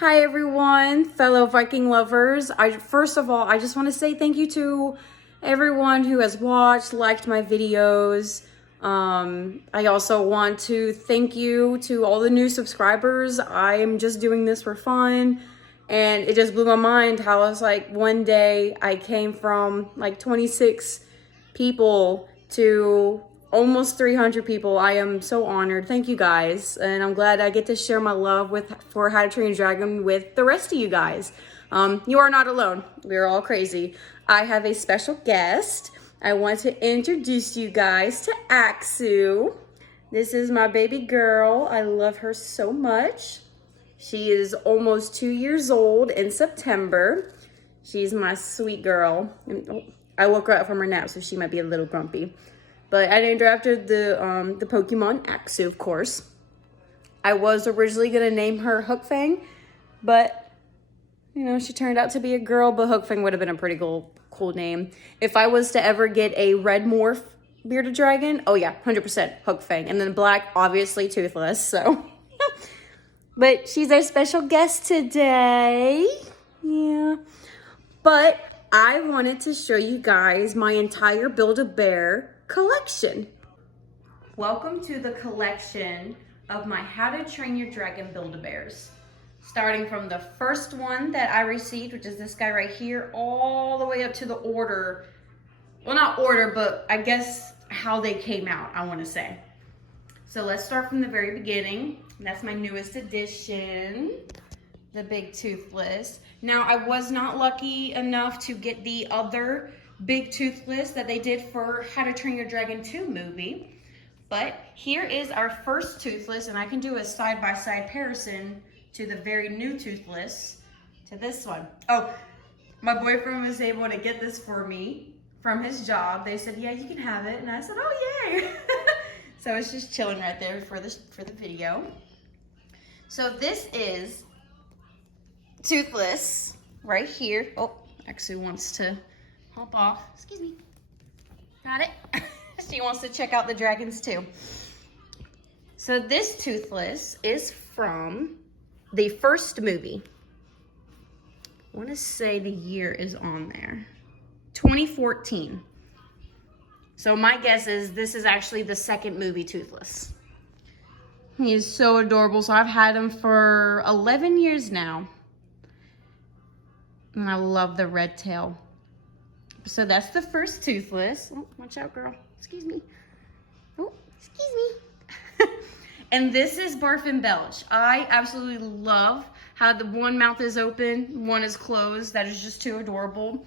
Hi everyone, fellow Viking lovers. First of all, I just want to say thank you to everyone who has watched, liked my videos. I also want to thank you to all the new subscribers. I am just doing this for fun, and it just blew my mind how it's like one day I came from like 26 people to almost 300 people. I am so honored. Thank you guys. And I'm glad I get to share my love for How to Train Your Dragon with the rest of you guys. You are not alone. We're all crazy. I have a special guest. I want to introduce you guys to Aksu. This is my baby girl. I love her so much. She is almost 2 years old in September. She's my sweet girl. I woke her up from her nap, so she might be a little grumpy. But I named her after the Pokemon Aksu, of course. I was originally gonna name her Hookfang, but you know, she turned out to be a girl, but Hookfang would have been a pretty cool name. If I was to ever get a red morph bearded dragon, oh yeah, 100% Hookfang. And then black, obviously Toothless, so. But she's our special guest today. Yeah. But I wanted to show you guys my entire Build-A-Bear collection. Welcome to the collection of my How to Train Your Dragon Build-A-Bears. Starting from the first one that I received, which is this guy right here, all the way up to the order. Well, not order, but I guess how they came out, I want to say. So let's start from the very beginning. That's my newest addition, the Big Toothless. Now, I was not lucky enough to get the other Big Toothless that they did for How to Train Your Dragon 2 movie. But here is our first Toothless, and I can do a side-by-side comparison to the very new Toothless to this one. Oh, my boyfriend was able to get this for me from his job. They said, yeah, you can have it. And I said, oh, yay. So it's just chilling right there for the video. So this is Toothless right here. Oh, actually wants to hop off. Excuse me. Got it? She wants to check out the dragons too. So this Toothless is from the first movie. I want to say the year is on there. 2014. So my guess is this is actually the second movie Toothless. He is so adorable. So I've had him for 11 years now. And I love the red tail. So that's the first Toothless. Oh, watch out, girl. Excuse me. Oh, excuse me. And this is Barf and Belch. I absolutely love how the one mouth is open, one is closed. That is just too adorable.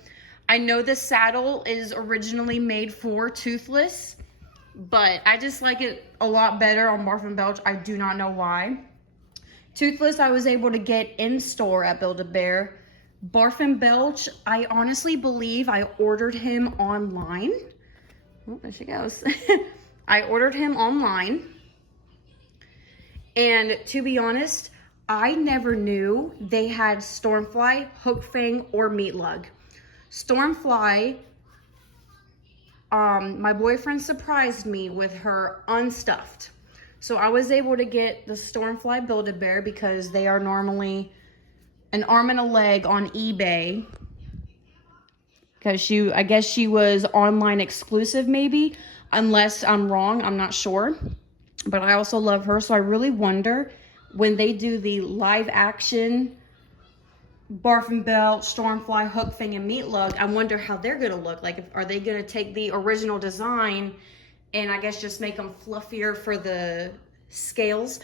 I know the saddle is originally made for Toothless, but I just like it a lot better on Barf and Belch. I do not know why. Toothless I was able to get in store at Build-A-Bear. Barf and Belch, I honestly believe I ordered him online. Oh, there she goes. I ordered him online. And to be honest, I never knew they had Stormfly, Hookfang, or Meatlug. Stormfly, my boyfriend surprised me with her unstuffed. So I was able to get the Stormfly Build-A-Bear because they are normally an arm and a leg on eBay. Because I guess she was online exclusive maybe, unless I'm wrong, I'm not sure. But I also love her, so I really wonder when they do the live action Barf and Belch, Stormfly, Hookfang, and Meatlug, I wonder how they're gonna look. Like, are they gonna take the original design and I guess just make them fluffier for the scales?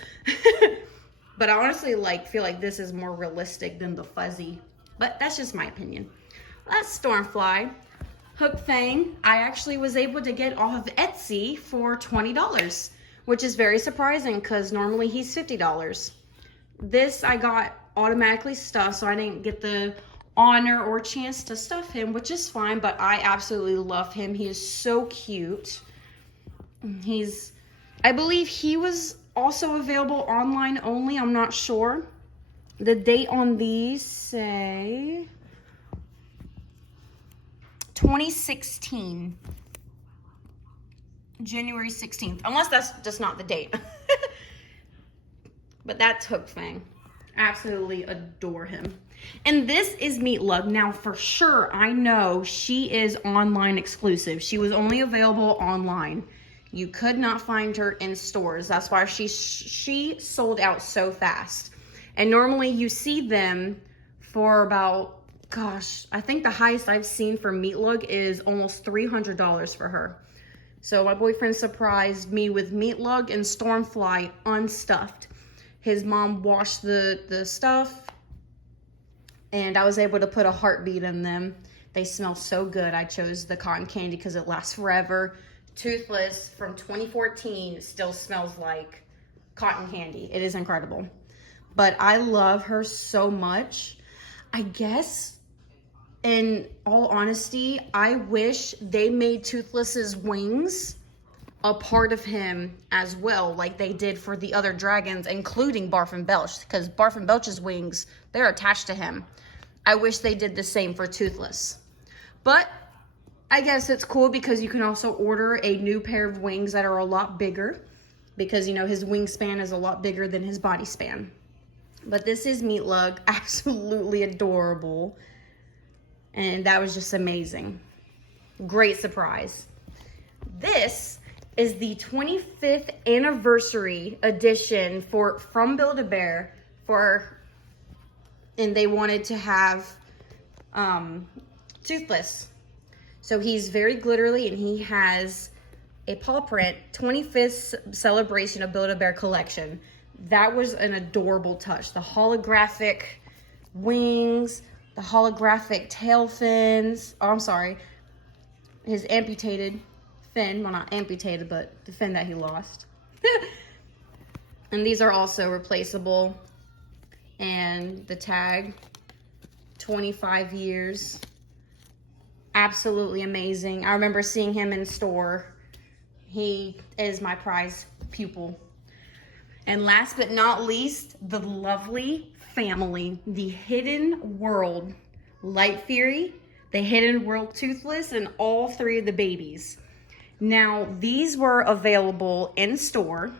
But I honestly feel like this is more realistic than the fuzzy. But that's just my opinion. That's Stormfly. Hookfang, I actually was able to get off of Etsy for $20, which is very surprising because normally he's $50. This I got automatically stuffed, so I didn't get the honor or chance to stuff him, which is fine, but I absolutely love him. He is so cute. I believe he was also available online only. I'm not sure. The date on these say 2016. January 16th. Unless that's just not the date. But that's Hookfang. Absolutely adore him. And this is Meatlug. Now, for sure, I know she is online exclusive. She was only available online. You could not find her in stores. That's why she sold out so fast. And normally you see them for about, gosh, I think the highest I've seen for Meatlug is almost $300 for her. So my boyfriend surprised me with Meatlug and Stormfly unstuffed. His mom washed the stuff, and I was able to put a heartbeat in them. They smell so good. I chose the cotton candy because it lasts forever. Toothless from 2014 still smells like cotton candy. It is incredible. But I love her so much. I guess, in all honesty, I wish they made Toothless's wings a part of him as well, like they did for the other dragons, including Barf and Belch, because Barf and Belch's wings, they're attached to him. I wish they did the same for Toothless. But I guess it's cool because you can also order a new pair of wings that are a lot bigger, because, you know, his wingspan is a lot bigger than his body span. But this is Meatlug, absolutely adorable. And that was just amazing. Great surprise. This is the 25th anniversary edition from Build-A-Bear and they wanted to have Toothless. So he's very glittery, and he has a paw print 25th celebration of Build-A-Bear collection. That was an adorable touch. The holographic wings, the holographic tail fins. Oh, I'm sorry. His amputated fin. Well, not amputated, but the fin that he lost. And these are also replaceable. And the tag, 25 years. Absolutely amazing. I remember seeing him in store. He is my prized pupil. And last but not least, the lovely family, the Hidden World Light Fury, the Hidden World Toothless, and all three of the babies. Now, these were available in store.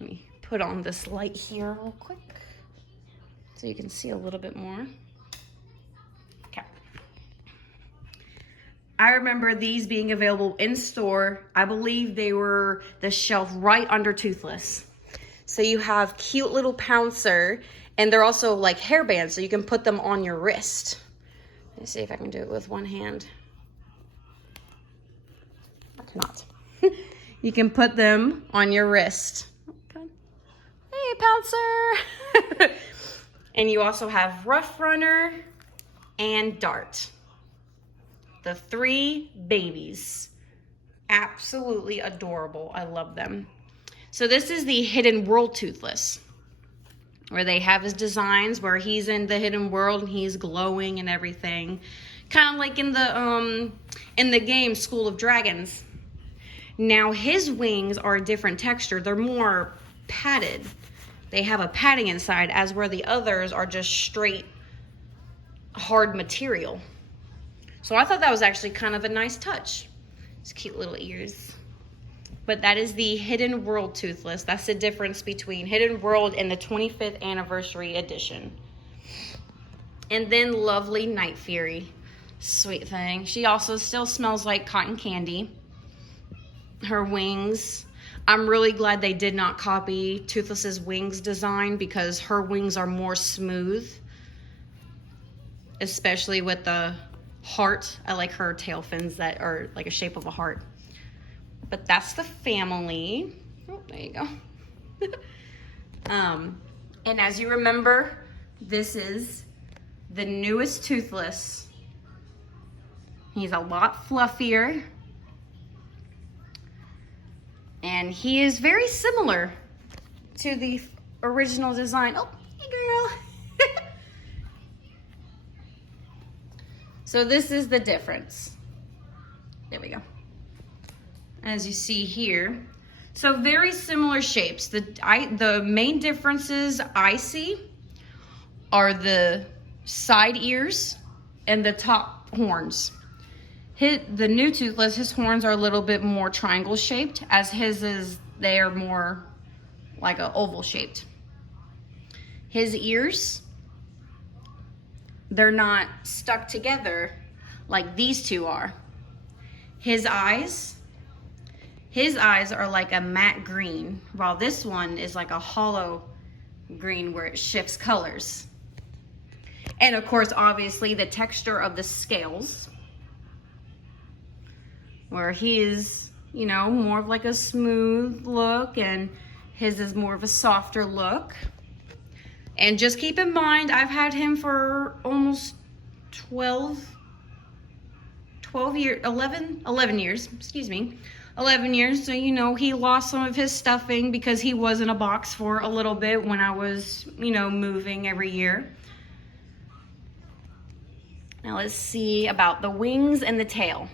Let me put on this light here real quick so you can see a little bit more. Okay. I remember these being available in store. I believe they were the shelf right under Toothless. So you have cute little Pouncer, and they're also like hairbands, so you can put them on your wrist. Let me see if I can do it with one hand. I cannot. You can put them on your wrist. Okay. Hey, Pouncer! And you also have Rough Runner and Dart. The three babies. Absolutely adorable. I love them. So this is the Hidden World Toothless, where they have his designs where he's in the hidden world and he's glowing and everything. Kind of like in the game School of Dragons. Now his wings are a different texture. They're more padded. They have a padding inside, as where the others are just straight hard material. So I thought that was actually kind of a nice touch. These cute little ears. But that is the Hidden World Toothless. That's the difference between Hidden World and the 25th anniversary edition. And then lovely Night Fury. Sweet thing. She also still smells like cotton candy. Her wings. I'm really glad they did not copy Toothless's wings design, because her wings are more smooth. Especially with the heart. I like her tail fins that are like a shape of a heart. But that's the family. Oh, there you go. And as you remember, this is the newest Toothless. He's a lot fluffier. And he is very similar to the original design. Oh, hey girl. So this is the difference. There we go. As you see here. So very similar shapes. The main differences I see are the side ears and the top horns. The new Toothless, his horns are a little bit more triangle shaped, as his is, they are more like an oval shaped. His ears, they're not stuck together like these two are. His eyes are like a matte green, while this one is like a hollow green where it shifts colors. And of course, obviously, the texture of the scales, where he is, you know, more of like a smooth look and his is more of a softer look. And just keep in mind, I've had him for almost 11 years, excuse me. 11 years, so you know, he lost some of his stuffing because he was in a box for a little bit when I was, you know, moving every year. Now let's see about the wings and the tail.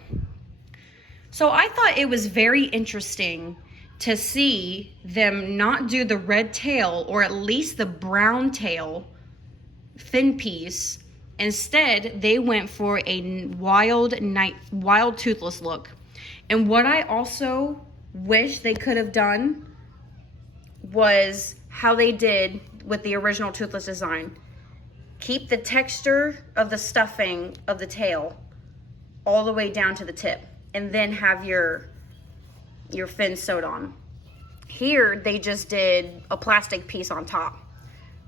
So I thought it was very interesting to see them not do the red tail or at least the brown tail fin piece. Instead, they went for a wild toothless look. And what I also wish they could have done was how they did with the original toothless design. Keep the texture of the stuffing of the tail all the way down to the tip, and then have your fins sewed on. Here, they just did a plastic piece on top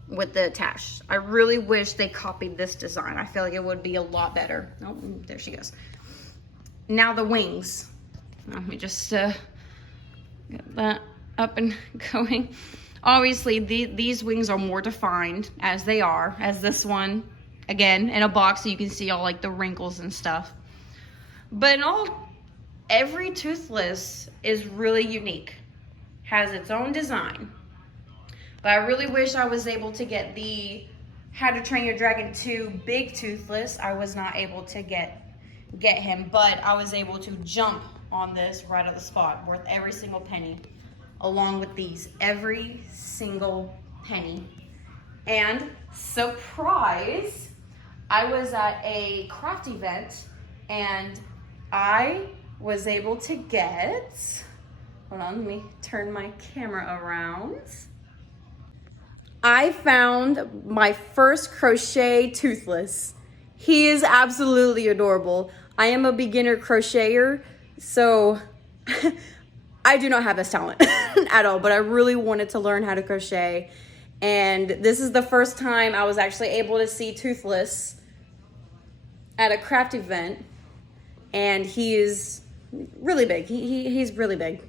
with the attach. I really wish they copied this design. I feel like it would be a lot better. Oh, there she goes. Now the wings. Let me just get that up and going. Obviously, these wings are more defined as they are, as this one, again, in a box so you can see all like the wrinkles and stuff. But in all, every toothless is really unique, has its own design. But I really wish I was able to get the How to Train Your Dragon 2 big toothless. I was not able to get him, but I was able to jump on this right at the spot, worth every single penny, along with these, every single penny. And surprise, I was at a craft event and I was able to get, hold on, let me turn my camera around. I found my first crochet toothless. He is absolutely adorable. I am a beginner crocheter, so I do not have this talent at all, but I really wanted to learn how to crochet. And this is the first time I was actually able to see toothless at a craft event. And he is really big. He's really big.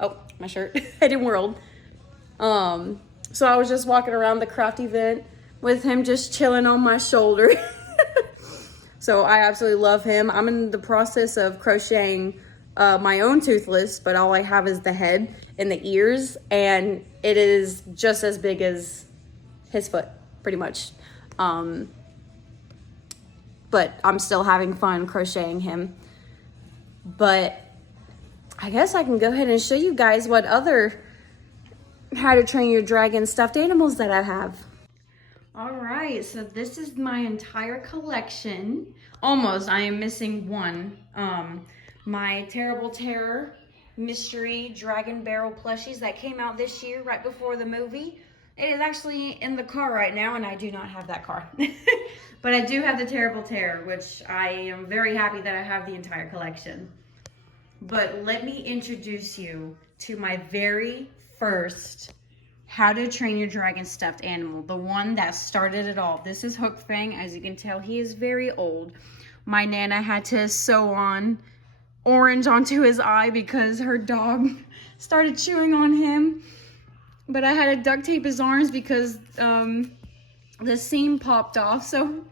Oh, my shirt. I didn't whirled. So I was just walking around the craft event with him just chilling on my shoulder. So I absolutely love him. I'm in the process of crocheting my own toothless, but all I have is the head and the ears, and it is just as big as his foot, pretty much. But I'm still having fun crocheting him. But I guess I can go ahead and show you guys what other How to Train Your Dragon stuffed animals that I have. All right, so this is my entire collection. Almost, I am missing one. My Terrible Terror Mystery Dragon Barrel plushies that came out this year right before the movie. It is actually in the car right now, and I do not have that car. But I do have the Terrible Terror, which I am very happy that I have the entire collection. But let me introduce you to my very first How to Train Your Dragon stuffed animal, the one that started it all. This is Hook Fang. As you can tell, he is very old. My Nana had to sew on orange onto his eye because her dog started chewing on him. But I had to duct tape his arms because the seam popped off. So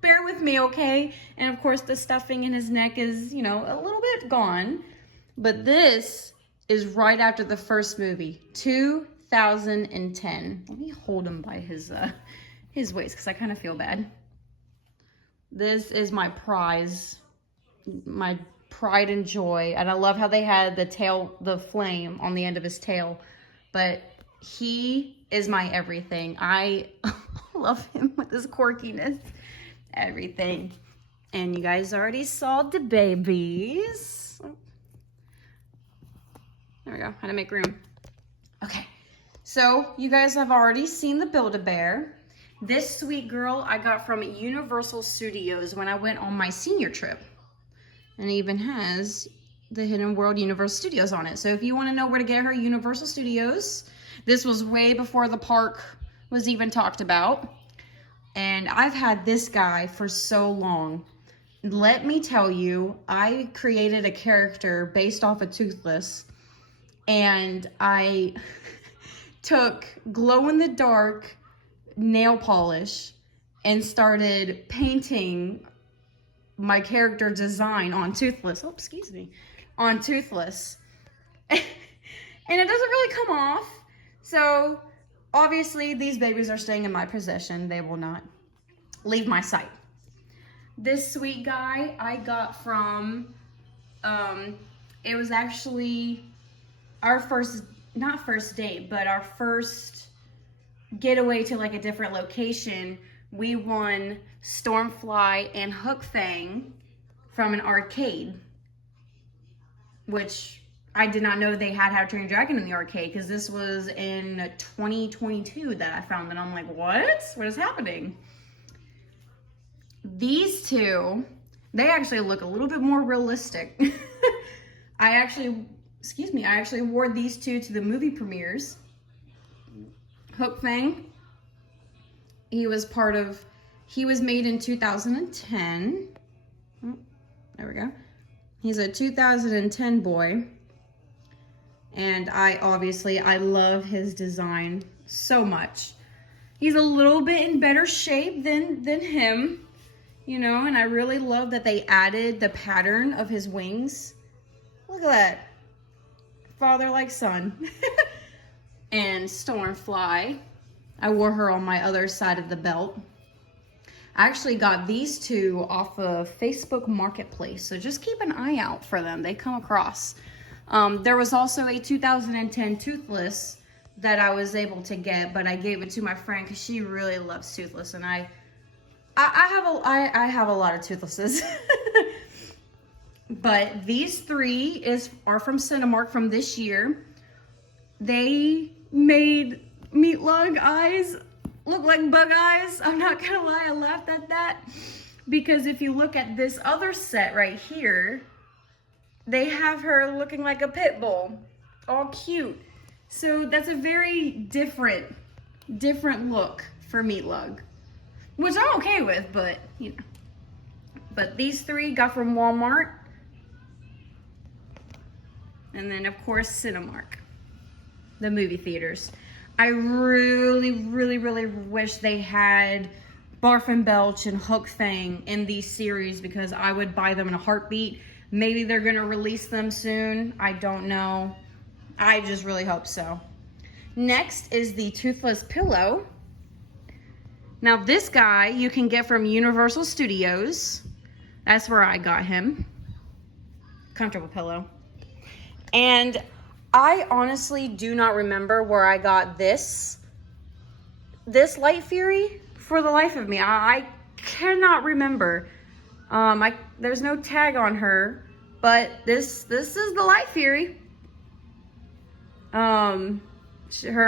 bear with me, okay? And of course, the stuffing in his neck is, you know, a little bit gone. But this is right after the first movie, 2010. Let me hold him by his waist because I kind of feel bad. This is my prize, my pride and joy. And I love how they had the tail, the flame on the end of his tail. But he is my everything. I love him with his quirkiness, everything. And you guys already saw the babies. There we go, how to make room. Okay, So you guys have already seen the Build-A-Bear. This sweet girl I got from Universal Studios when I went on my senior trip. And it even has the Hidden World Universal Studios on it. So if you want to know where to get her, Universal Studios. This was way before the park was even talked about. And I've had this guy for so long. Let me tell you, I created a character based off of Toothless. And I took glow-in-the-dark nail polish and started painting my character design on Toothless. Oh, excuse me. On Toothless. And it doesn't really come off. So, obviously, these babies are staying in my possession. They will not leave my sight. This sweet guy I got from, it was actually our first, not first date, but our first getaway to like a different location. We won Stormfly and Hook Fang from an arcade, which I did not know they had How to Train Your Dragon in the arcade, because this was in 2022 that I found it. I'm like, what? What is happening? These two, they actually look a little bit more realistic. I actually wore these two to the movie premieres. Hook Fang, he was made in 2010. Oh, there we go. He's a 2010 boy. And I love his design so much. He's a little bit in better shape than him, you know, and I really love that they added the pattern of his wings. Look at that. Father like son. And Stormfly, I wore her on my other side of the belt. I actually got these two off of Facebook Marketplace, so just keep an eye out for them. They come across. There was also a 2010 Toothless that I was able to get, but I gave it to my friend because she really loves Toothless, and I have a lot of Toothlesses. But these three are from Cinemark from this year. They made Meatlug eyes look like bug eyes. I'm not gonna lie, I laughed at that. Because if you look at this other set right here, they have her looking like a pit bull. All cute. So that's a very different look for Meatlug. Which I'm okay with, but, you know. But these three got from Walmart. And then, of course, Cinemark. The movie theaters. I really, really, really wish they had Barf and Belch and Hook Fang in these series, because I would buy them in a heartbeat. Maybe they're going to release them soon. I don't know. I just really hope so. Next is the Toothless Pillow. Now this guy you can get from Universal Studios. That's where I got him. Comfortable pillow. And I honestly do not remember where I got this Light Fury for the life of me. I cannot remember. There's no tag on her, but this is the Light Fury. Her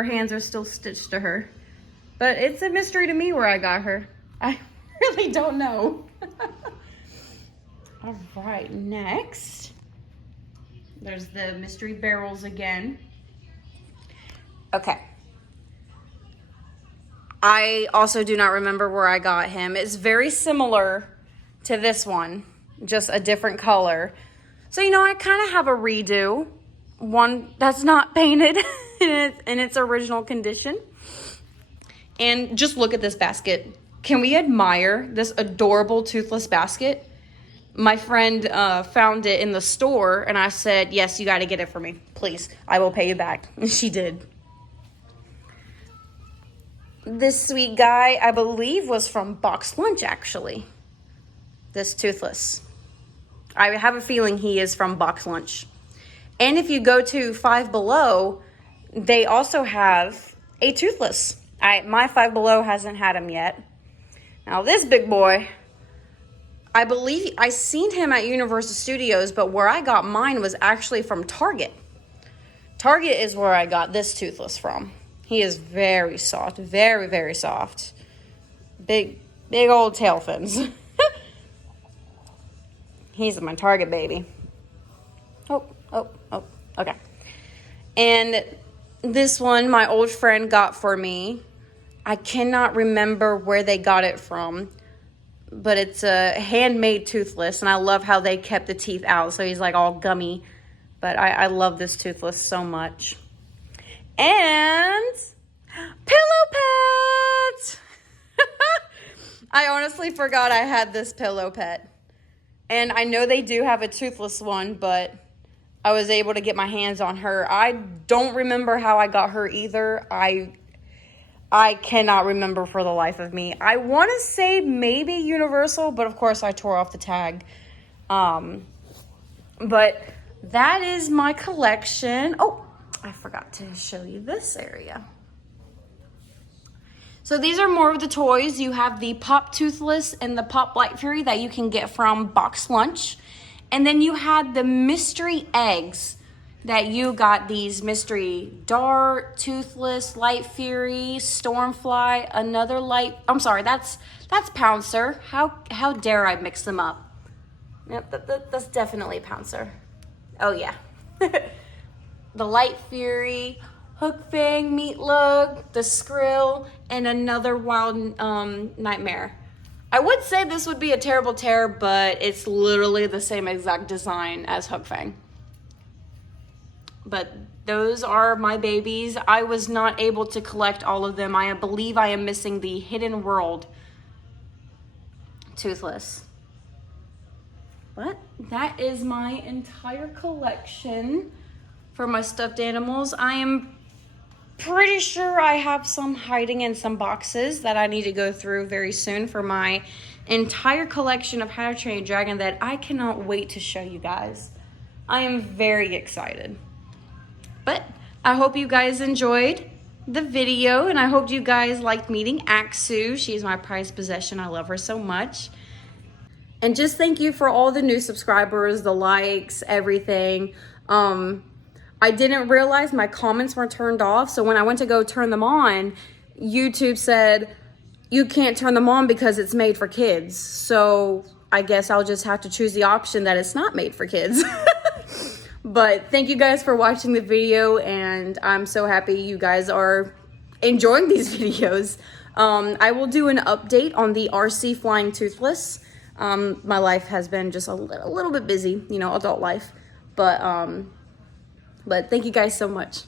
hands are still stitched to her, but it's a mystery to me where I got her. I really don't know. All right, next. There's the mystery barrels again. Okay. I also do not remember where I got him. It's very similar to this one, just a different color. So, you know, I kind of have a redo. One that's not painted in its original condition. And just look at this basket. Can we admire this adorable Toothless basket? My friend found it in the store, and I said, yes, you got to get it for me. Please, I will pay you back. And she did. This sweet guy, I believe, was from Box Lunch, actually. This Toothless. I have a feeling he is from Box Lunch. And if you go to Five Below, they also have a Toothless. My Five Below hasn't had him yet. Now this big boy, I believe I seen him at Universal Studios, but where I got mine was actually from Target. Target is where I got this Toothless from. He is very soft, very, very soft. Big old tail fins. He's my target baby. Oh, okay. And this one, my old friend got for me. I cannot remember where they got it from, but it's a handmade toothless, and I love how they kept the teeth out, so he's like all gummy. But I love this toothless so much. And pillow pet! I honestly forgot I had this pillow pet. And I know they do have a toothless one, but I was able to get my hands on her. I don't remember how I got her either. I cannot remember for the life of me. I want to say maybe Universal, but of course I tore off the tag. But that is my collection. Oh, I forgot to show you this area. So these are more of the toys. You have the Pop Toothless and the Pop Light Fury that you can get from Box Lunch. And then you had the mystery eggs that you got, these mystery Dart, Toothless, Light Fury, Stormfly, another light. I'm sorry, that's Pouncer. How dare I mix them up? Yep, that's definitely Pouncer. Oh yeah. The Light Fury, Hook Fang, Meatlug, the Skrill, and another Wild Nightmare. I would say this would be a Terrible Terror, but it's literally the same exact design as Hook Fang. But those are my babies. I was not able to collect all of them. I believe I am missing the Hidden World Toothless. But that is my entire collection for my stuffed animals. I am pretty sure I have some hiding in some boxes that I need to go through very soon for my entire collection of How to Train Your Dragon that I cannot wait to show you guys. I am very excited. But I hope you guys enjoyed the video, and I hope you guys liked meeting Aksu. She's my prized possession. I love her so much. And just thank you for all the new subscribers, the likes, everything. I didn't realize my comments were turned off, so when I went to go turn them on, YouTube said, you can't turn them on because it's made for kids. So I guess I'll just have to choose the option that it's not made for kids. But thank you guys for watching the video, and I'm so happy you guys are enjoying these videos. I will do an update on the RC Flying Toothless. My life has been just a little bit busy, you know, adult life. But thank you guys so much.